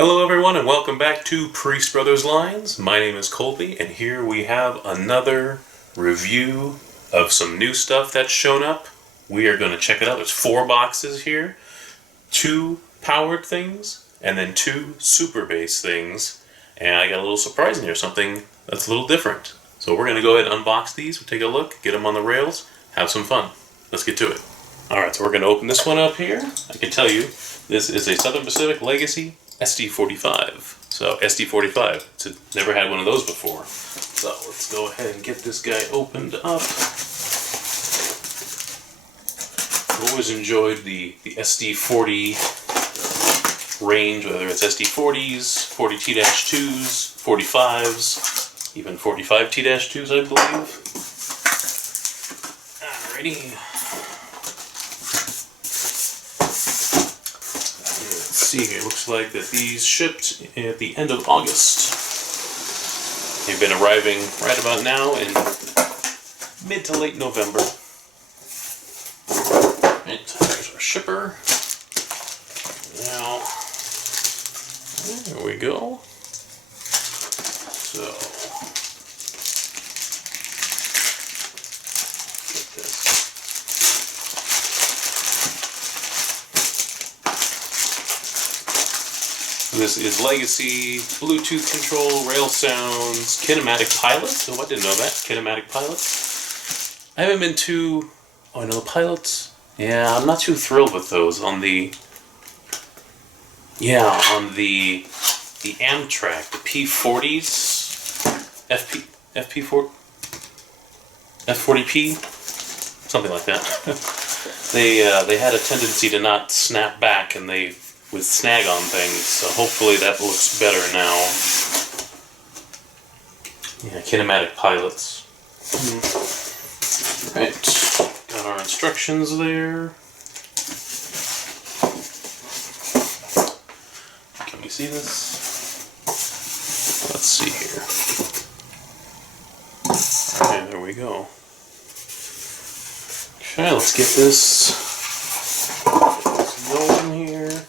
Hello everyone and welcome back to Priest Brothers Lines. My name is Colby and here we have another review of some new stuff that's shown up. We are going to check it out. There's 4 boxes here, 2 powered things and then 2 SuperBase things. And I got a little surprise in here, something that's a little different. So we're going to go ahead and unbox these, take a look, get them on the rails, have some fun. Let's get to it. Alright, so we're going to open this one up here. I can tell you, this is a Southern Pacific Legacy SD-45. So, SD-45. Never had one of those before. So, let's go ahead and get this guy opened up. I've always enjoyed the SD-40 range, whether it's SD-40s, 40T-2s, 45s, even 45T-2s, I believe. Alrighty. See here, looks like that these shipped at the end of August. They've been arriving right about now in mid to late November. Right, there's our shipper. Now, there we go. So, get this. This is Legacy, Bluetooth control, rail sounds, kinematic pilots. Oh, I didn't know that. Kinematic pilots. I haven't been too... Oh, I know the pilots. Yeah, I'm not too thrilled with those on the... Yeah, on the Amtrak, the P40s, F40P, something like that. They had a tendency to not snap back, and they would snag on things. So hopefully that looks better now. Yeah, kinematic pilots. Right, got our instructions there. Can we see this? Let's see here. Okay, there we go. Okay, let's get this going here.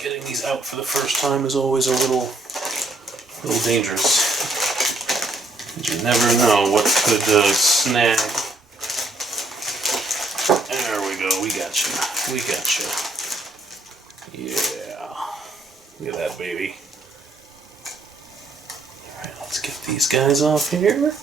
Getting these out for the first time is always a little dangerous. You never know what could snag. There we go. We got you. We got you. Yeah. Look at that, baby. All right, let's get these guys off here.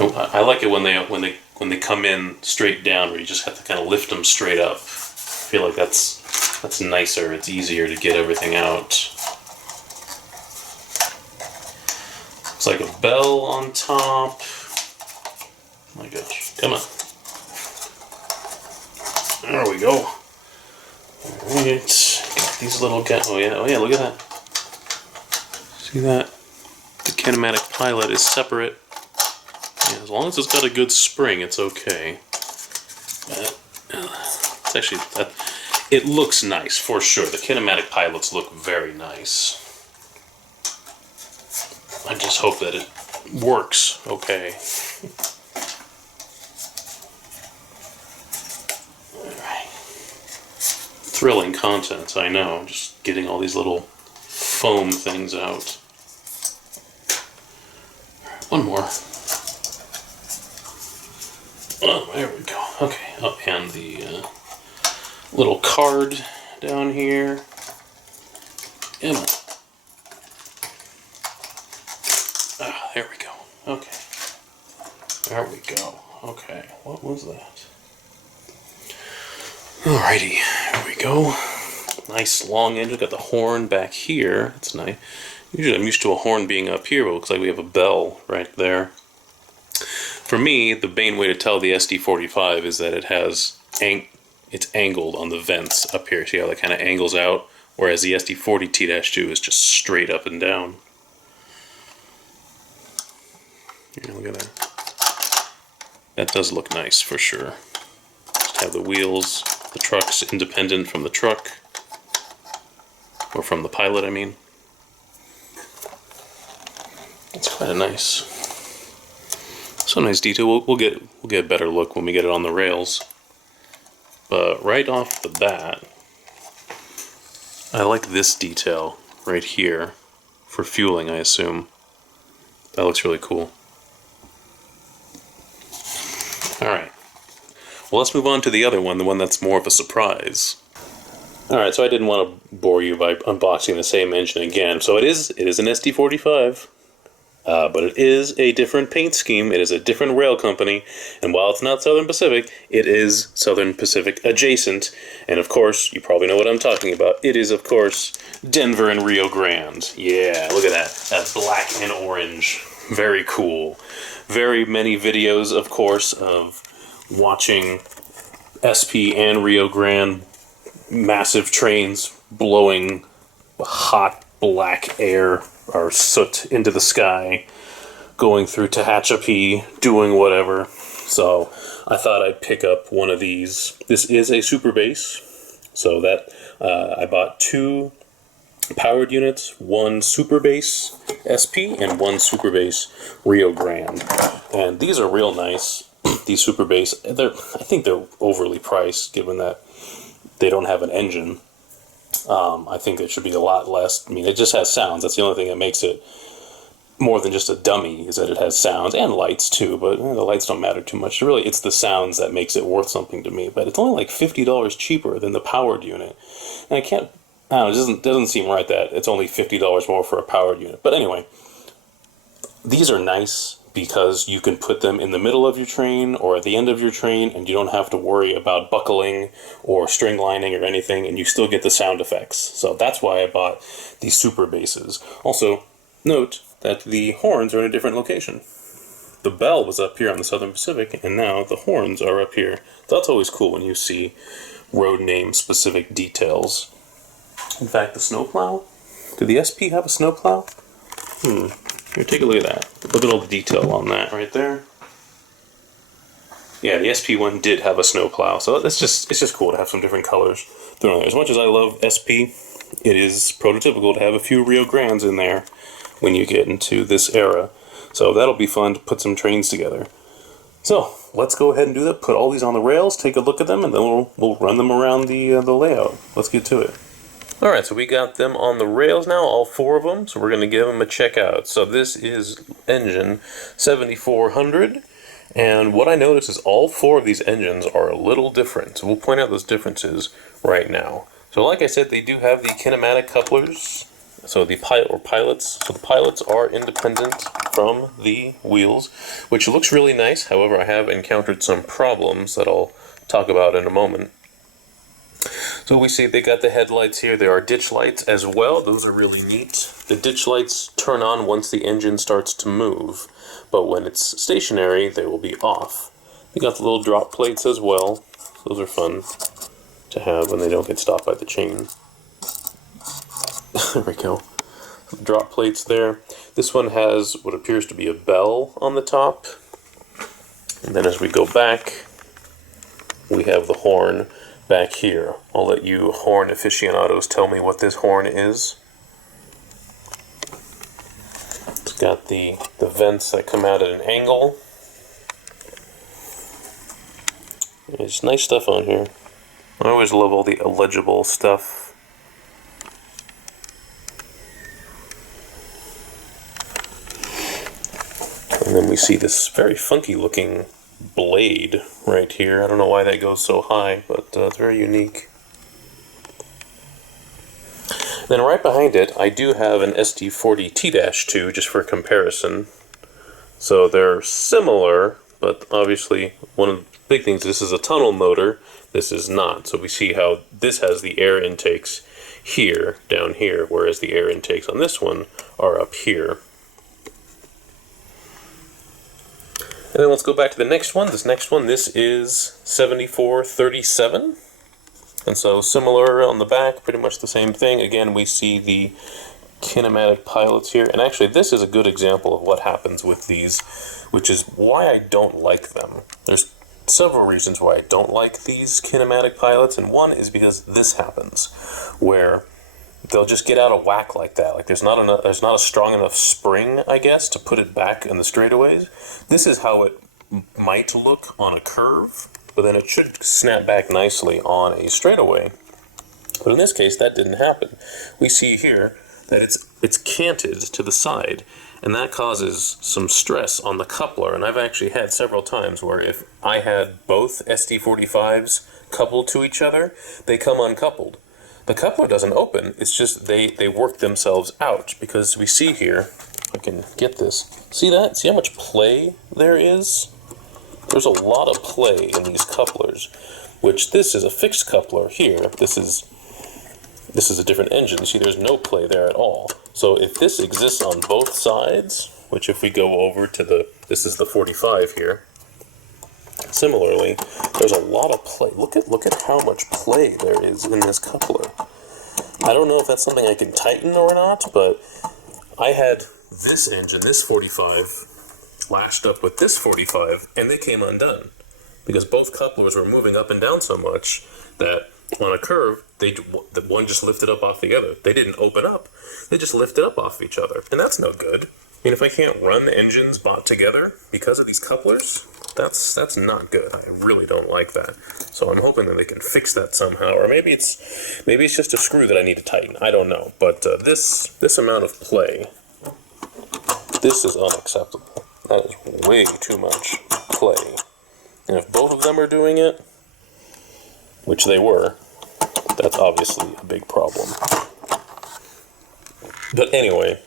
Oh, I like it when they come in straight down, where you just have to kind of lift them straight up. I feel like that's nicer. It's easier to get everything out. Looks like a bell on top. Oh my gosh, come on. There we go. Alright, got these little guys. Oh yeah, look at that. See that? The kinematic pilot is separate. Yeah, as long as it's got a good spring, it's okay. But, it's actually, it looks nice for sure. The kinematic pilots look very nice. I just hope that it works okay. Alright. Thrilling content, I know. Just getting all these little foam things out. One more. Oh, there we go. Okay. Oh, and the little card down here. Emma. Ah, there we go. Okay. There we go. Okay. What was that? Alrighty. There we go. Nice long end. We've got the horn back here. That's nice. Usually I'm used to a horn being up here, but it looks like we have a bell right there. For me, the main way to tell the SD-45 is that it has it's angled on the vents up here. See how that kind of angles out? Whereas the SD-40T-2 is just straight up and down. Yeah, look at that. That does look nice for sure. Just have the wheels, the truck's independent from the truck. Or from the pilot, I mean. That's Kind of nice. So nice detail. We'll get a better look when we get it on the rails. But right off the bat, I like this detail right here for fueling, I assume. That looks really cool. Alright. Well, let's move on to the other one, the one that's more of a surprise. Alright, so I didn't want to bore you by unboxing the same engine again. So it is an SD-45. But it is a different paint scheme, it is a different rail company, and while it's not Southern Pacific, it is Southern Pacific adjacent, and of course, you probably know what I'm talking about. It is, of course, Denver and Rio Grande. Yeah, look at that. That black and orange. Very cool. Very many videos, of course, of watching SP and Rio Grande massive trains blowing hot black air or soot into the sky, going through Tehachapi, doing whatever. So I thought I'd pick up one of these. This is a SuperBase, so that I bought 2 powered units, one SuperBase SP and one SuperBase Rio Grande, and these are real nice. These SuperBase, I think they're overly priced given that they don't have an engine. I think it should be a lot less. I mean, it just has sounds. That's the only thing that makes it more than just a dummy, is that it has sounds and lights too, but the lights don't matter too much. Really, it's the sounds that makes it worth something to me. But it's only like $50 cheaper than the powered unit. And I don't know, it doesn't seem right that it's only $50 more for a powered unit. But anyway, these are nice because you can put them in the middle of your train or at the end of your train, and you don't have to worry about buckling or string lining or anything, and you still get the sound effects. So that's why I bought these SuperBases. Also, note that the horns are in a different location. The bell was up here on the Southern Pacific, and now the horns are up here. That's always cool when you see road name specific details. In fact, the snowplow? Did the SP have a snowplow? Here, take a look at that. Look at all the detail on that right there. Yeah, the SP one did have a snowplow, so it's just cool to have some different colors thrown in there. As much as I love SP, it is prototypical to have a few Rio Grandes in there when you get into this era. So that'll be fun to put some trains together. So let's go ahead and do that. Put all these on the rails, take a look at them, and then we'll run them around the layout. Let's get to it. Alright, so we got them on the rails now, all 4 of them, so we're going to give them a check out. So this is engine 7400, and what I noticed is all 4 of these engines are a little different. So we'll point out those differences right now. So like I said, they do have the kinematic couplers, so the pilots. So the pilots are independent from the wheels, which looks really nice. However, I have encountered some problems that I'll talk about in a moment. So we see they got the headlights here. There are ditch lights as well. Those are really neat. The ditch lights turn on once the engine starts to move, but when it's stationary, they will be off. They got the little drop plates as well. Those are fun to have when they don't get stopped by the chain. There we go. Drop plates there. This one has what appears to be a bell on the top. And then as we go back, we have the horn back here. I'll let you horn aficionados tell me what this horn is. It's got the vents that come out at an angle. There's nice stuff on here. I always love all the illegible stuff. And then we see this very funky looking blade right here. I don't know why that goes so high, but it's very unique. Then right behind it, I do have an SD-40T-2 just for comparison. So they're similar, but obviously one of the big things, this is a tunnel motor, this is not. So we see how this has the air intakes here, down here, whereas the air intakes on this one are up here. And then let's go back to the next one. This is 7437. And so similar on the back, pretty much the same thing. Again, we see the kinematic pilots here. And actually, this is a good example of what happens with these, which is why I don't like them. There's several reasons why I don't like these kinematic pilots, and one is because this happens, where they'll just get out of whack like that. Like there's not a strong enough spring, I guess, to put it back in the straightaways. This is how it might look on a curve, but then it should snap back nicely on a straightaway. But in this case, that didn't happen. We see here that it's canted to the side, and that causes some stress on the coupler. And I've actually had several times where if I had both SD-45s coupled to each other, they come uncoupled. The coupler doesn't open, it's just they work themselves out, because we see here, if I can get this, see that? See how much play there is? There's a lot of play in these couplers, which this is a fixed coupler here. This is a different engine. See, there's no play there at all. So if this exists on both sides, which if we go over to this is the 45 here, similarly, there's a lot of play. Look at how much play there is in this coupler. I don't know if that's something I can tighten or not, but I had this engine, this 45, lashed up with this 45, and they came undone because both couplers were moving up and down so much that on a curve, the one just lifted up off the other. They didn't open up. They just lifted up off each other, and that's no good. I mean, if I can't run engines bought together because of these couplers, that's not good. I really don't like that. So I'm hoping that they can fix that somehow, or maybe it's just a screw that I need to tighten. I don't know. But this amount of play, this is unacceptable. That is way too much play. And if both of them are doing it, which they were, that's obviously a big problem. But anyway,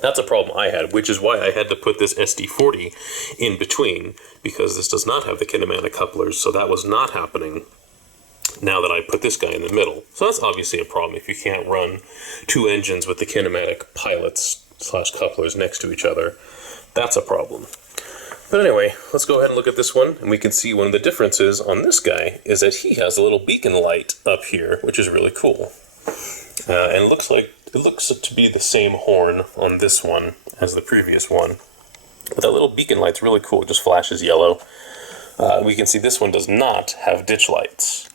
that's a problem I had, which is why I had to put this SD-40 in between, because this does not have the kinematic couplers, so that was not happening now that I put this guy in the middle. So that's obviously a problem if you can't run two engines with the kinematic pilots / couplers next to each other. That's a problem. But anyway, let's go ahead and look at this one, and we can see one of the differences on this guy is that he has a little beacon light up here, which is really cool. And it looks to be the same horn on this one as the previous one. But that little beacon light's really cool. It just flashes yellow. We can see this one does not have ditch lights.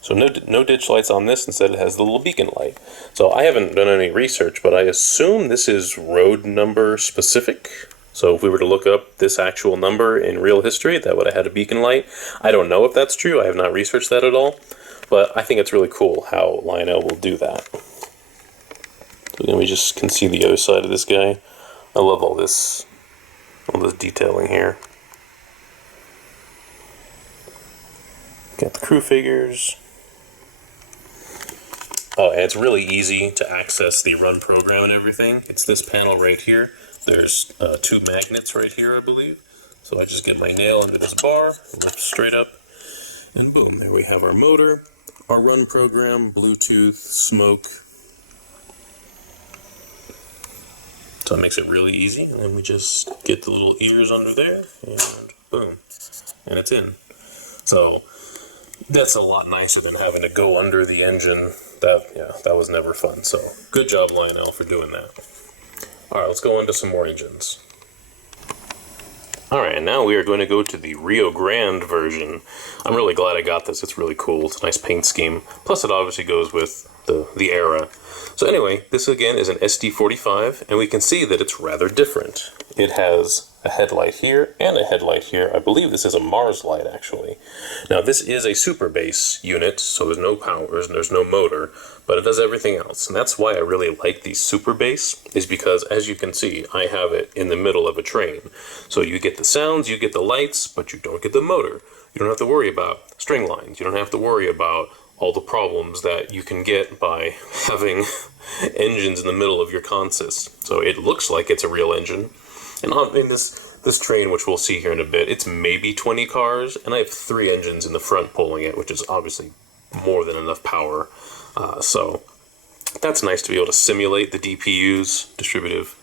So no ditch lights on this. Instead, it has the little beacon light. So I haven't done any research, but I assume this is road number specific. So if we were to look up this actual number in real history, that would have had a beacon light. I don't know if that's true. I have not researched that at all. But I think it's really cool how Lionel will do that. So then we just can see the other side of this guy. I love all this detailing here. Got the crew figures. Oh, and it's really easy to access the run program and everything. It's this panel right here. There's two magnets right here, I believe. So I just get my nail under this bar, lift straight up, and boom, there we have our motor, our run program, Bluetooth, smoke. So it makes it really easy, and then we just get the little ears under there, and boom, and it's in. So that's a lot nicer than having to go under the engine. That was never fun. So good job, Lionel, for doing that. Alright, let's go on to some more engines. Alright, and now we are going to go to the Rio Grande version. I'm really glad I got this. It's really cool. It's a nice paint scheme. Plus it obviously goes with the era. So anyway, this again is an SD-45, and we can see that it's rather different. It has a headlight here and a headlight here. I believe this is a Mars light, actually. Now this is a SuperBase unit, so there's no power, there's no motor, but it does everything else. And that's why I really like these SuperBase, is because, as you can see, I have it in the middle of a train. So you get the sounds, you get the lights, but you don't get the motor. You don't have to worry about string lines. You don't have to worry about all the problems that you can get by having engines in the middle of your consist. So it looks like it's a real engine. And in this train, which we'll see here in a bit, it's maybe 20 cars, and I have 3 engines in the front pulling it, which is obviously more than enough power. So that's nice to be able to simulate the DPUs, distributive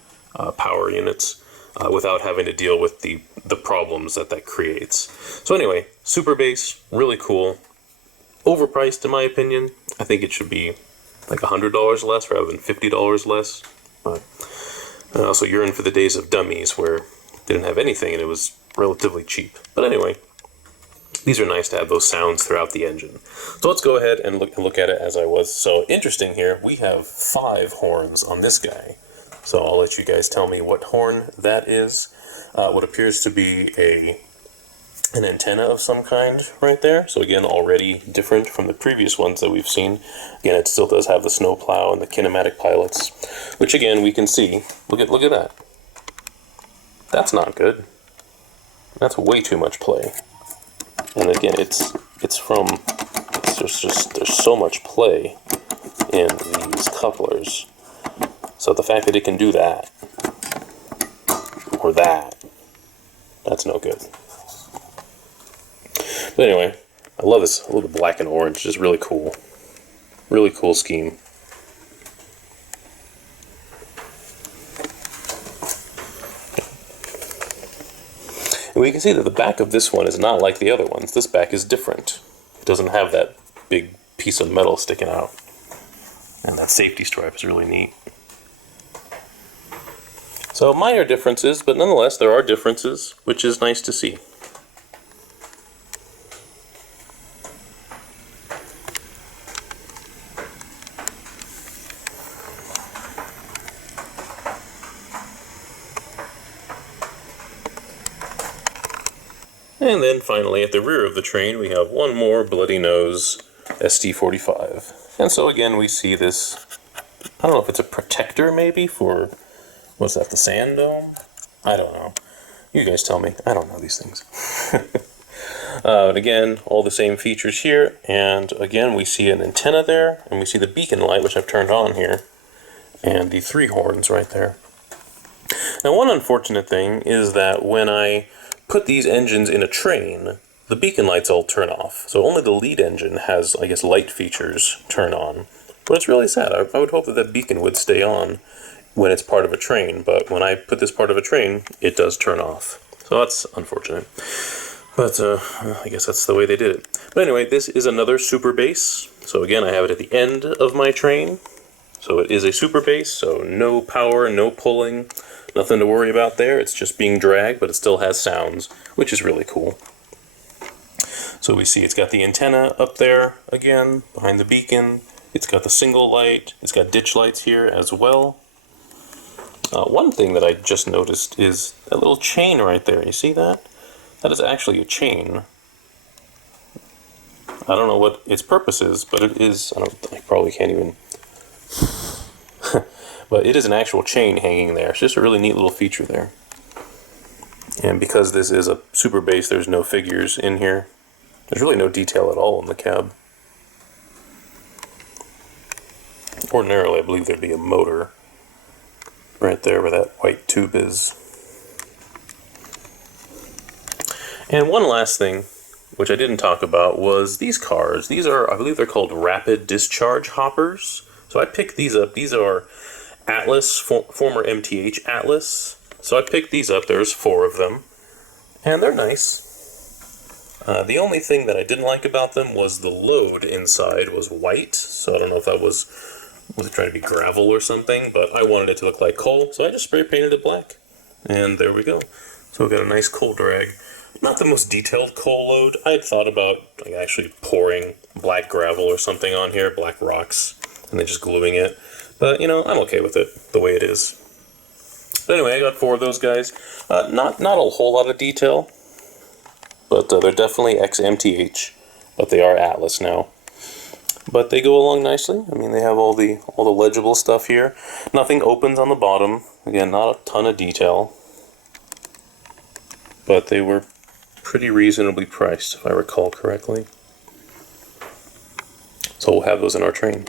power units, without having to deal with the problems that creates. So anyway, SuperBase, really cool. Overpriced in my opinion. I think it should be like $100 less rather than $50 less. But so you're in for the days of dummies where they didn't have anything and it was relatively cheap. But anyway, these are nice to have those sounds throughout the engine. So let's go ahead and look at it as I was. So interesting here, we have 5 horns on this guy. So I'll let you guys tell me what horn that is. What appears to be an antenna of some kind right there. So again, already different from the previous ones that we've seen. Again, it still does have the snowplow and the kinematic pilots, which again we can see. Look at that. That's not good. That's way too much play. And again, there's so much play in these couplers. So the fact that it can do that or that's no good. But anyway, I love this. I love the black and orange. It's just really cool. Really cool scheme. And we can see that the back of this one is not like the other ones. This back is different. It doesn't have that big piece of metal sticking out. And that safety stripe is really neat. So minor differences, but nonetheless there are differences, which is nice to see. And then finally, at the rear of the train, we have one more bloody nose SD-45. And so again, we see this, I don't know if it's a protector maybe for, what's that, the sand dome? I don't know. You guys tell me. I don't know these things. But again, all the same features here. And again, we see an antenna there, and we see the beacon light, which I've turned on here, and the 3 horns right there. Now, one unfortunate thing is that when I put these engines in a train, the beacon lights all turn off. So only the lead engine has, I guess, light features turn on. But it's really sad. I would hope that that beacon would stay on when it's part of a train, but when I put this part of a train, it does turn off. So that's unfortunate. But I guess that's the way they did it. But anyway, this is another SuperBase. So again, I have it at the end of my train. So it is a SuperBase, so no power, no pulling. Nothing to worry about there. It's just being dragged, but it still has sounds, which is really cool. So we see it's got the antenna up there again, behind the beacon. It's got the single light. It's got ditch lights here as well. One thing that I just noticed is that little chain right there. You see that? That is actually a chain. I don't know what its purpose is, but it is. I probably can't even. But it is an actual chain hanging there. It's just a really neat little feature there. And because this is a SuperBase, there's no figures in here. There's really no detail at all in the cab. Ordinarily, I believe there'd be a motor right there where that white tube is. And one last thing, which I didn't talk about, was these cars. These are, I believe they're called rapid discharge hoppers. So I picked these up. These are Atlas, former MTH Atlas. So I picked these up. There's 4 of them. And they're nice. The only thing that I didn't like about them was the load inside was white. So I don't know if that was it trying to be gravel or something, but I wanted it to look like coal. So I just spray painted it black. And there we go. So we've got a nice coal drag. Not the most detailed coal load. I had thought about actually pouring black gravel or something on here, black rocks, and then just gluing it. But, I'm okay with it the way it is. But anyway, I got 4 of those guys. Not a whole lot of detail, but they're definitely ex-MTH, but they are Atlas now. But they go along nicely. I mean, they have all the legible stuff here. Nothing opens on the bottom. Again, not a ton of detail. But they were pretty reasonably priced, if I recall correctly. So we'll have those in our train.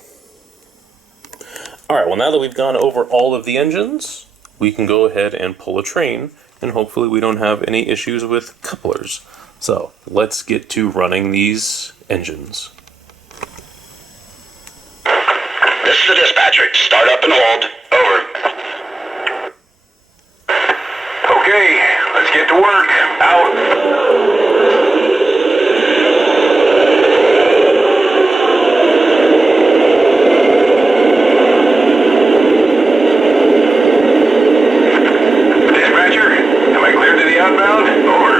Alright, well now that we've gone over all of the engines, we can go ahead and pull a train, and hopefully we don't have any issues with couplers. So, let's get to running these engines. This is the dispatcher. Start up and hold. Over. Okay, let's get to work. Out. Dispatcher, am I cleared to the outbound? Over.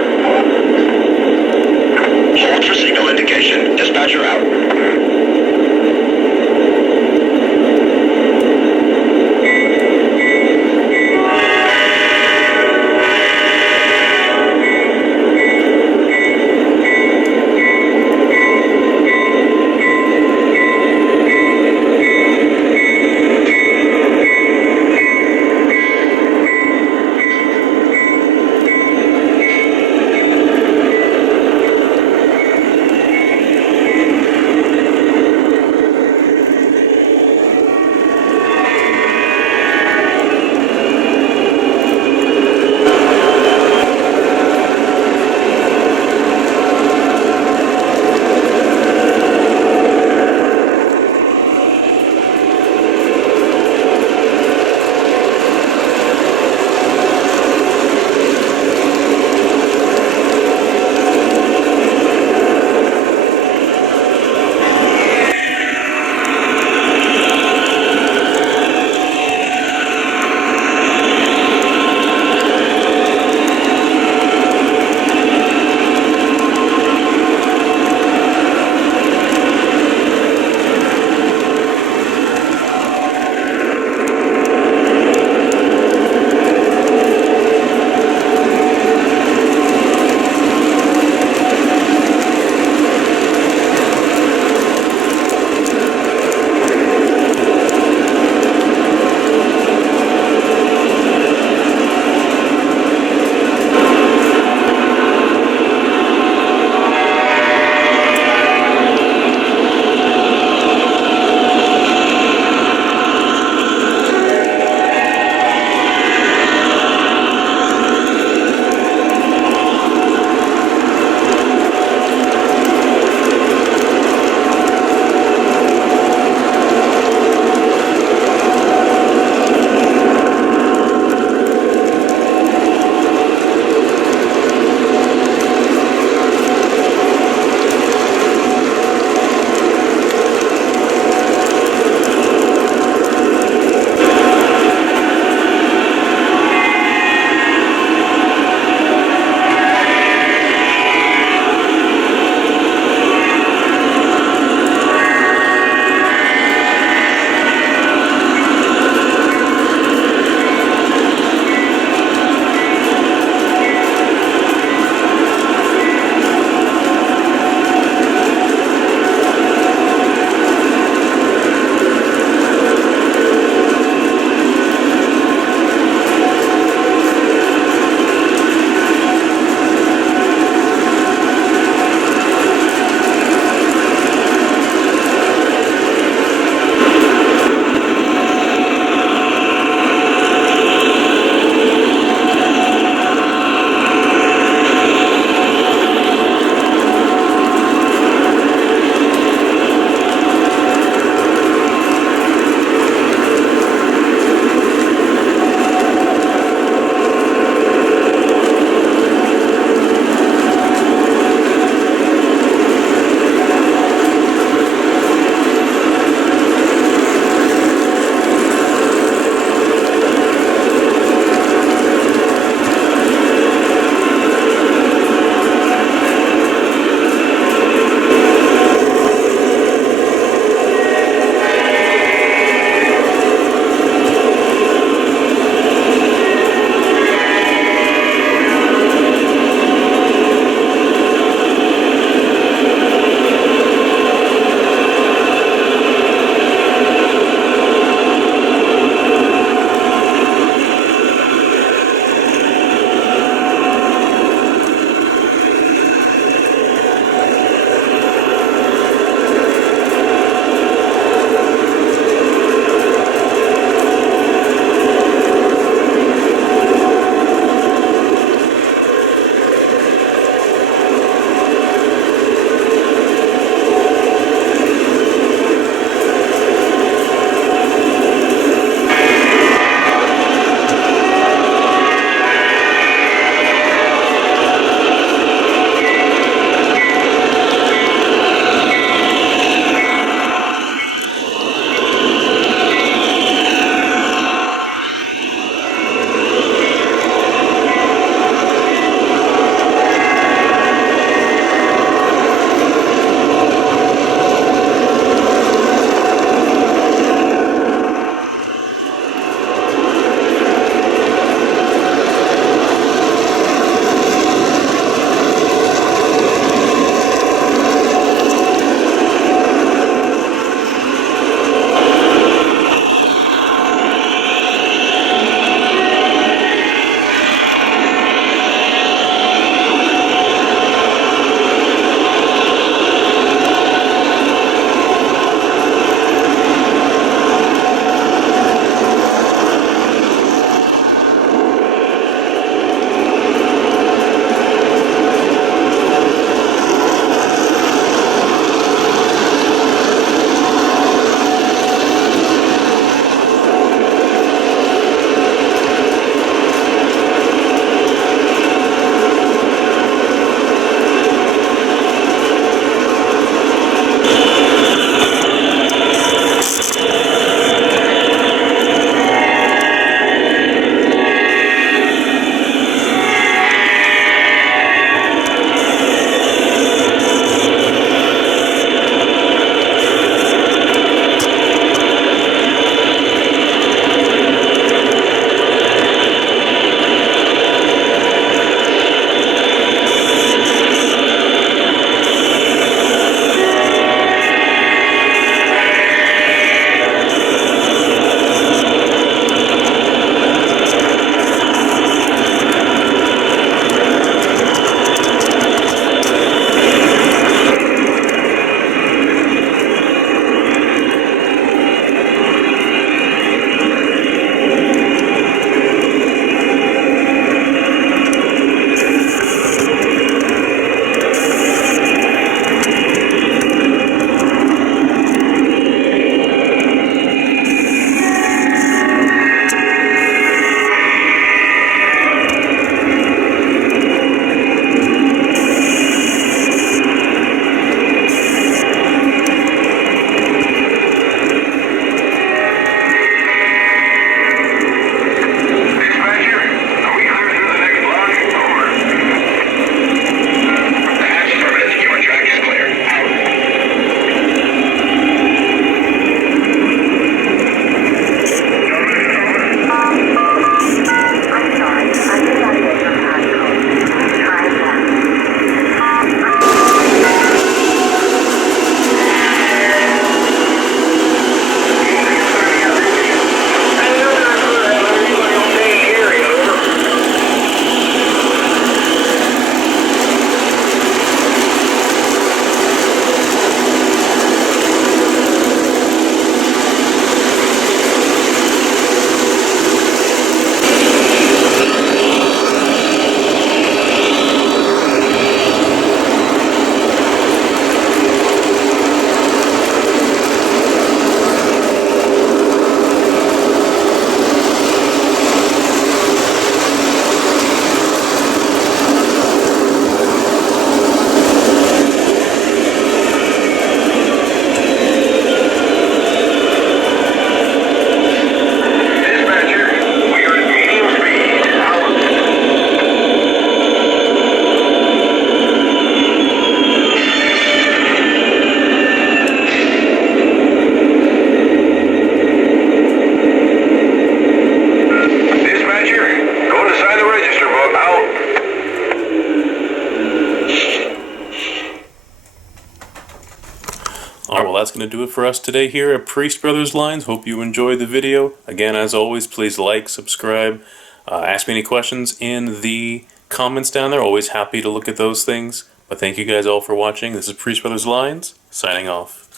going to do it for us today here at Priest Brothers Lines. Hope you enjoyed the video. Again, as always, please like, subscribe, ask me any questions in the comments down there. Always happy to look at those things. But thank you guys all for watching. This is Priest Brothers Lines, signing off.